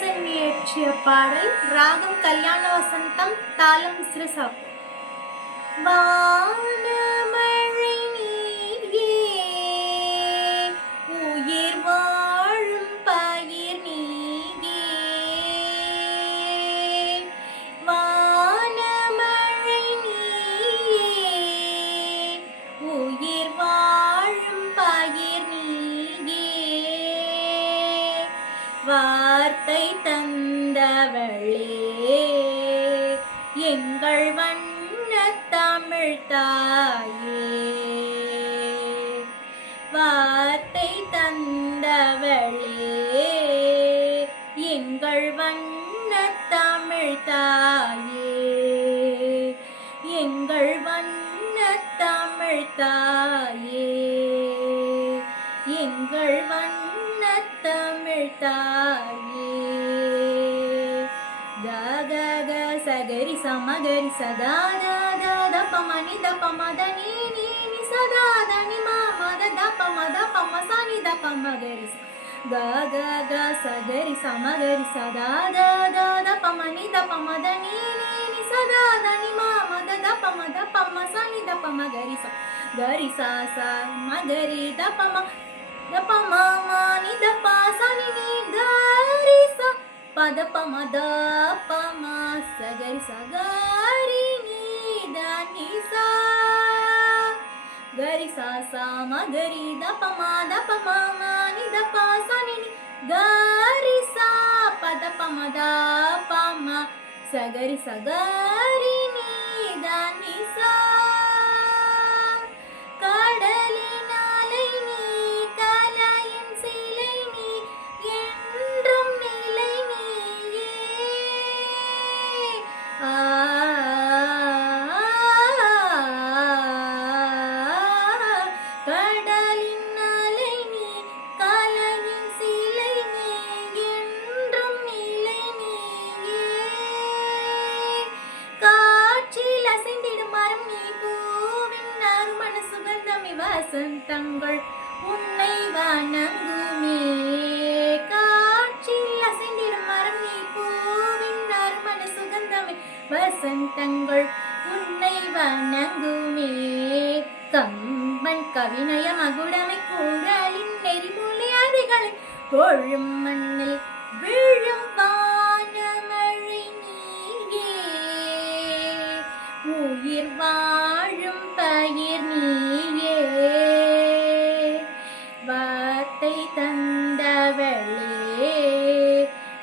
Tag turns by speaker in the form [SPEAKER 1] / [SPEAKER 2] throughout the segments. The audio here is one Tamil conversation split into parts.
[SPEAKER 1] இயற்றிய பாடல் ராகம் கல்யாண வசந்தம் தாளம் சிறுசாப் வானமழை நீயே உயிர் வாழும் பயிர் நீயே வானமழை நீயே உயிர் வாழும் பயிர் நீயே வார்த்தை தந்தவளே. எங்கள் வண்ண தமிழ் தாயே. வார்த்தை தந்தவளே. எங்கள் வண்ண தமிழ் தாயே. எங்கள் வண்ண தமிழ் தாயே. எங்கள் வண்ண தமிழ் தாயே. సగరి సమగరి సదా ద పమని ద పమదని నీని సదా దని మమద ద పమద సని ద పమగరి సగరి సమగరి సదా ద ద పమని నీని సదా దని మమద ద పమద సని ద గరి సా మగరి ద పమ పద పమద పమ సగరి సగారి దాని సా గరి సా సా మగరి ద పమా ద పమా మాని ద పాసని గరి సా పద పమద పమ సగరి సగారి దాని సా வசந்தங்கள் உன்னை வணங்குமே. காற்றில் அசைந்திடும் மரம் நீ பூவின் நறுமண சுகந்தமே. வசந்தங்கள் உன்னை வணங்குமே. கம்பன் கவிநய மகுடமை குழலின் நெறிமொழி அதிகளை தொழும் மண்ணில் விழும் வானமழை நீயே. உயிர் வாழும்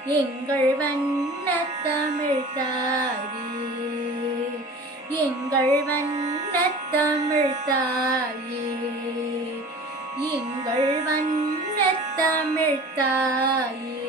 [SPEAKER 1] எங்கள் வண்ண தமிழ் தாயே. எங்கள் வண்ண தமிழ் தாயே. எங்கள் வண்ண தமிழ் தாயே.